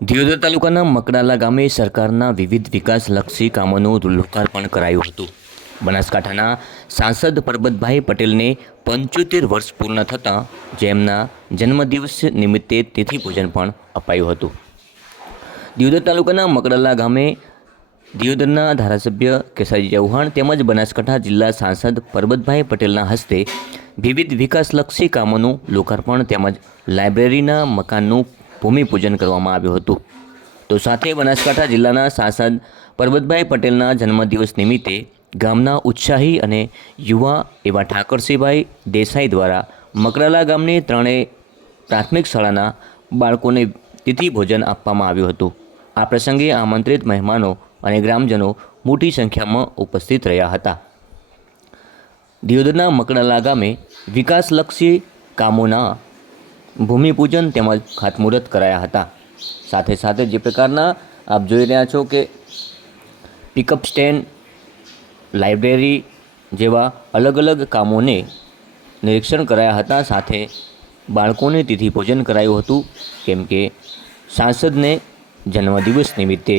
દિયોદર તાલુકાના મકડાલા ગામે સરકારના વિવિધ વિકાસલક્ષી કામોનું લોકાર્પણ કરાયું હતું। બનાસકાંઠાના સાંસદ પરબતભાઈ પટેલને 75 વર્ષ પૂર્ણ થતાં જેમના જન્મદિવસ નિમિત્તે તિથિ પૂજન પણ અપાયું હતું। દિયોદર તાલુકાના મકડાલા ગામે દિયોદરના ધારાસભ્ય કેસાજી ચૌહાણ તેમજ બનાસકાંઠા જિલ્લા સાંસદ પરબતભાઈ પટેલના હસ્તે વિવિધ વિકાસલક્ષી કામોનું લોકાર્પણ તેમજ લાઇબ્રેરીના મકાનનું ભૂમિપૂજન કરવામાં આવ્યું હતું। તો સાથે બનાસકાંઠા જિલ્લાના સાંસદ પરબતભાઈ પટેલના જન્મદિવસ નિમિત્તે ગામના ઉત્સાહી અને યુવા એવા ઠાકરસિંહભાઈ દેસાઈ દ્વારા મકડાલા ગામની ત્રણેય પ્રાથમિક શાળાના બાળકોને તિથિ ભોજન આપવામાં આવ્યું હતું। આ પ્રસંગે આમંત્રિત મહેમાનો અને ગ્રામજનો મોટી સંખ્યામાં ઉપસ્થિત રહ્યા હતા। દિયોદરના મકડાલા ગામે વિકાસલક્ષી કામોના ભૂમિપૂજન તેમજ ખાતમુહૂર્ત કરાયા હતા। સાથે સાથે જે પ્રકારના આપ જોઈ રહ્યા છો કે પિકઅપ સ્ટેન્ડ, લાઇબ્રેરી જેવા અલગ અલગ કામોને નિરીક્ષણ કરાયા હતા। સાથે બાળકોને તિથિ ભોજન કરાયું હતું, કેમ કે સાંસદને જન્મદિવસ નિમિત્તે